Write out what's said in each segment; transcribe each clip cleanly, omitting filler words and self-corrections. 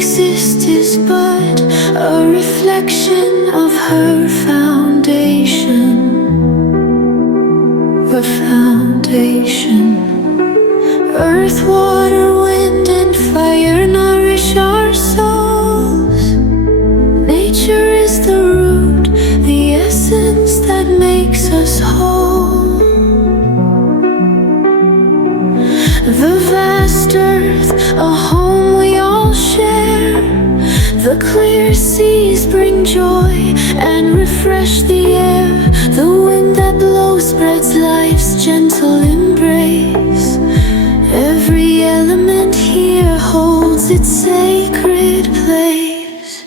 exist is but a reflection of her foundation. Her foundation. Earth, water, wind, and fire nourish our souls. Nature is the root, the essence that makes us whole. The vast earth, a home we all share. The clear seas bring joy and refresh the air. The wind that blows spreads life's gentle embrace. Every element here holds its sacred place.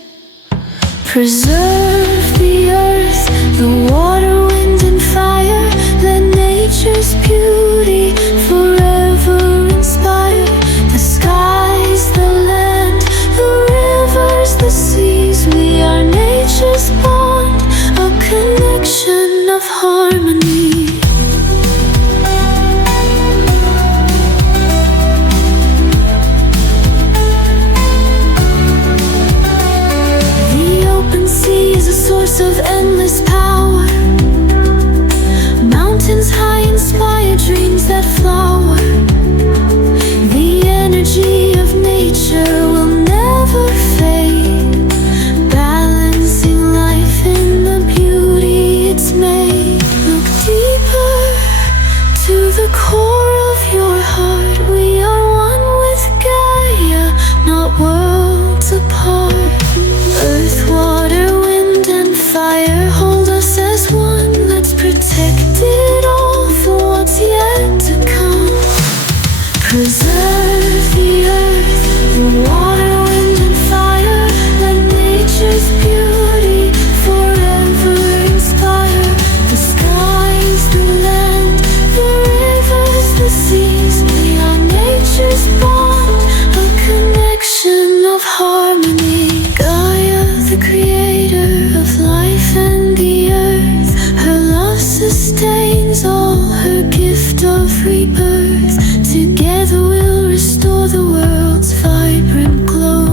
Preserve the earth, the water, wind, and fire. Let nature's beauty forever inspire. The skies, the land, the rivers, the seas. We are nature's bond, a connection of harmony. Of endless power. Mountains high inspire dreams that flower. The energy of nature will never fade, balancing life in the beauty it's made. Look deeper to the core of your heart. We are one with Gaia, not worlds apart. Earth, water, fire, hold us as one. Let's protect it all for what's yet to come. Preserve the earth, the water, wind, and fire. Let nature's beauty forever inspire. The skies, the land, the rivers, the seas. We are nature's bond, a connection of harmony. Gaia, the creator of life and the earth, her love sustains all, her gift of rebirth. Together we'll restore the world's vibrant glow.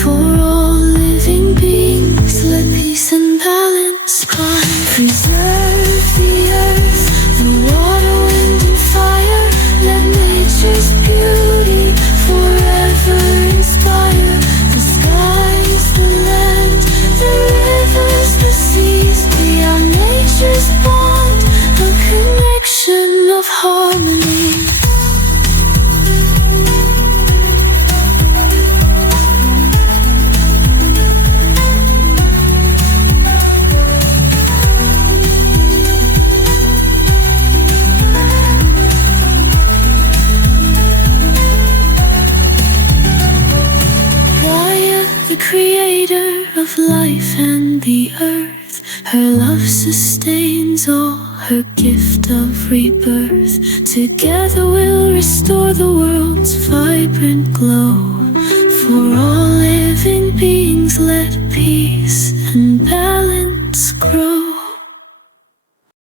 For all living beings, let peace and balance climb. Preserve the earth, the water, wind, and fire. Let nature's beauty forever inspire. The skies, the land, the rivers, the seas. We are nature's bond, a connection of harmony. Gaia, the creator of life and the earth, her love sustains all, her gift of rebirth. Together we'll restore the world's vibrant glow. For all living beings, let peace and balance grow.